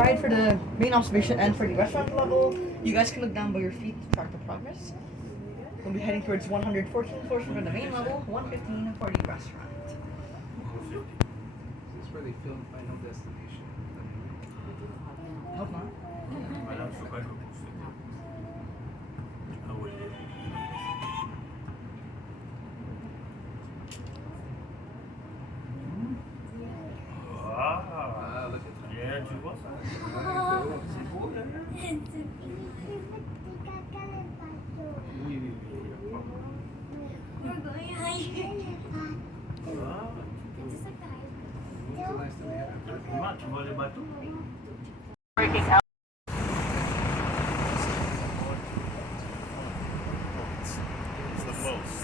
ride for the main observation and for the restaurant level. You guys can look down by your feet to track the progress. We'll be heading towards 114 floors for the main level, 115 for the restaurant. Is this where they film Final Destination? Hope not. Ah, look at that. Yeah, tu vois ça? C'est beau là. Oui, oui, oui. Ah, It's nice to have. Maman, tu vois les bateaux? Breaking out. It's the most.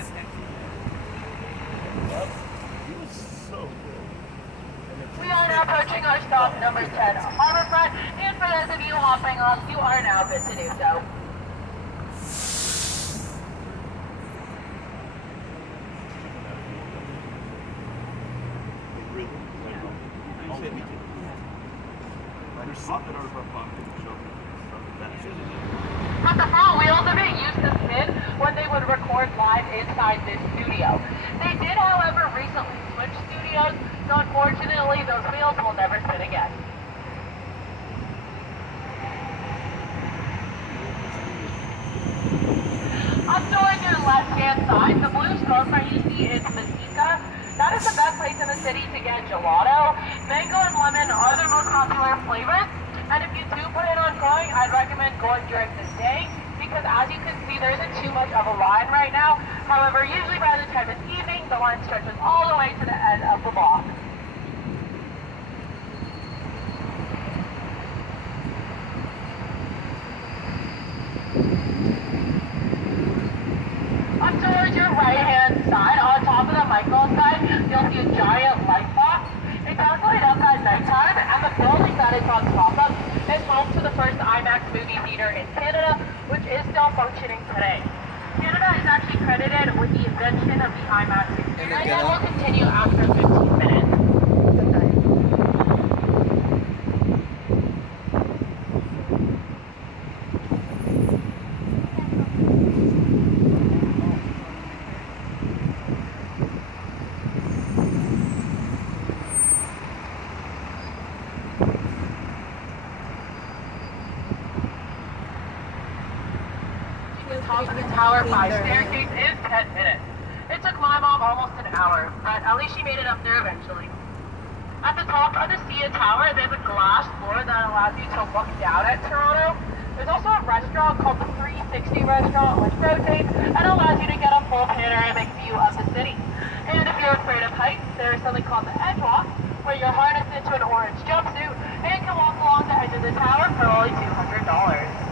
You were so good. We are now approaching our stop number 10, Harborfront, and for those of you hopping off, you are now good to do so. But the front wheels of it used to spin when they would record live inside this studio. They did, however, recently switch studios, so unfortunately those wheels will never spin again. Up on your left-hand side, the blue storefront you see is Mazika. That is the best place in the city to get gelato. Mango and lemon are their most popular flavors. And if you do plan on going, I'd recommend going during the day because as you can see, there isn't too much of a line right now. However, usually by the time it's evening, the line stretches all the way to the end of the block. Up towards your right-hand side, on top of the Michael side, you'll see a giant light box. It does light up at nighttime, and the building that it's on top of is home to the first IMAX movie theater in Canada, which is still functioning today. Canada is actually credited with the invention of the IMAX experience, and will continue after 15 minutes. The top of the tower by staircase is 10 minutes. It took my mom almost an hour, but at least she made it up there eventually. At the top of the SIA Tower, there's a glass floor that allows you to look down at Toronto. There's also a restaurant called the 360 Restaurant, which rotates and allows you to get a full panoramic view of the city. And if you're afraid of heights, there's something called the Edge Walk, where you're harnessed into an orange jumpsuit and can walk along the edge of the tower for only $200.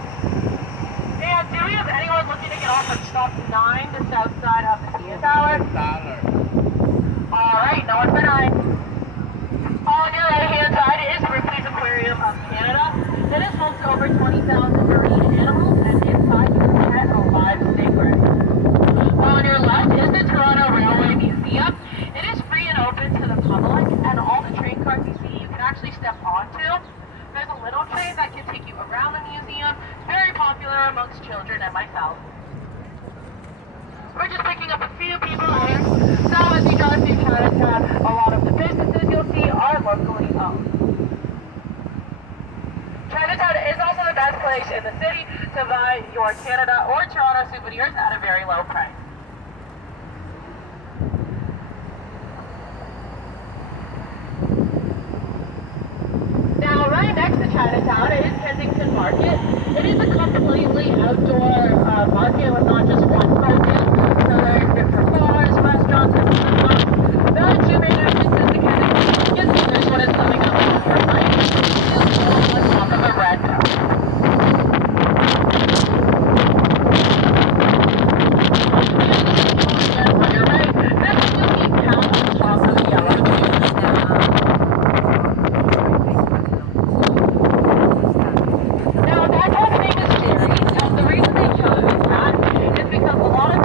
And do we have anyone looking to get off at stop 9, the south side of the SIA Tower? Alright, no one for 9. On your right-hand side is Ripley's Aquarium of Canada. It is home to over 20,000 marine animals, and inside you can pet a live stingray. On your left is the Toronto Railway Museum. It is free and open to the public, and all the train cars you see you can actually step onto. There's a little train that can take you around the museum. It's very popular amongst children and myself. We're just picking up a few people here. So as you drive through Chinatown, a lot of the businesses you'll see are locally owned. Chinatown is also the best place in the city to buy your Canada or Toronto souvenirs at a very low price. Now, right next to Chinatown is Kensington Market. It is a completely outdoor market with not just one focus. So there's different bars, restaurants, and restaurants. There are two main entrances to Kensington Market. The first one is coming up on your right. It's on top of a red dome. On your right, next you'll see Town on top of the yellow dome. Now, that cat's name is Jerry. Now, the reason they chose that is because a lot of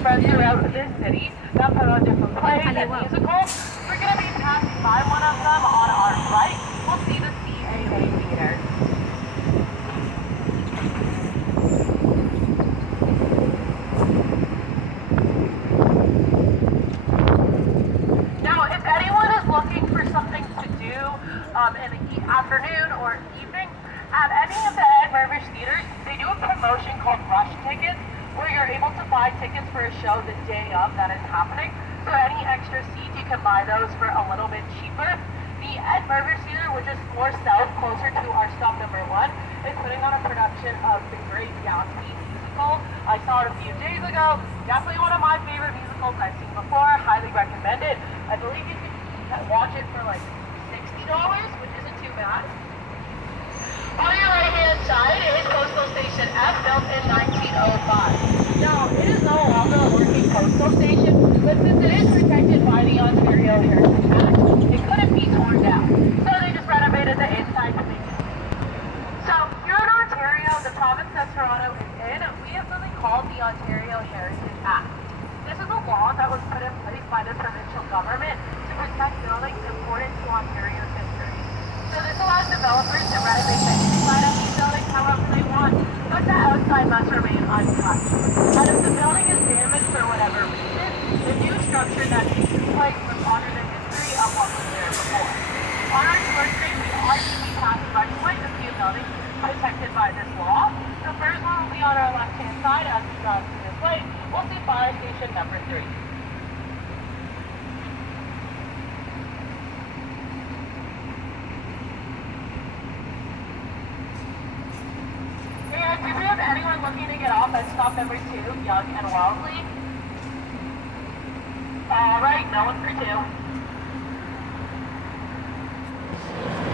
spread throughout the city that put on different plays and musicals. We're going to be passing by one of them on our right. We'll see the CAA Theater. Now, if anyone is looking for something to do in the afternoon or evening, at any of the Ed Mervish theaters, they do a promotion called Rush Tickets, where you're able to buy tickets for a show the day of that is happening. So any extra seats, you can buy those for a little bit cheaper. The Ed Mervish Theater, which is more south, closer to our stop number 1, is putting on a production of The Great Gatsby musical. I saw it a few days ago. Definitely one of my favorite musicals I've seen before. Highly recommend it. I believe you can watch it for like $60, which isn't too bad. On your right-hand side is Postal Station F, built in 1905. Now, it is no longer a working postal station, but since it is protected by the Ontario Heritage Act, it couldn't be torn down. So they just renovated the inside to make it. So, here in Ontario, the province that Toronto is in, we have something called the Ontario Heritage Act. This is a law that was put in place by the provincial government to protect buildings important to Ontario's history. So this allows developers to renovate the inside of these buildings however they want, but the outside must remain untouched. And if the building is damaged for whatever reason, the new structure that takes its place must honor the history of what was there before. On our tour today, we are going to be passing by quite a few buildings protected by this law. The first one will be on our left-hand side as we drive through this way. We'll see fire station number 3. And do we have anyone looking to get off at stop number 2, Yonge and Wellesley? Alright, no one for 2.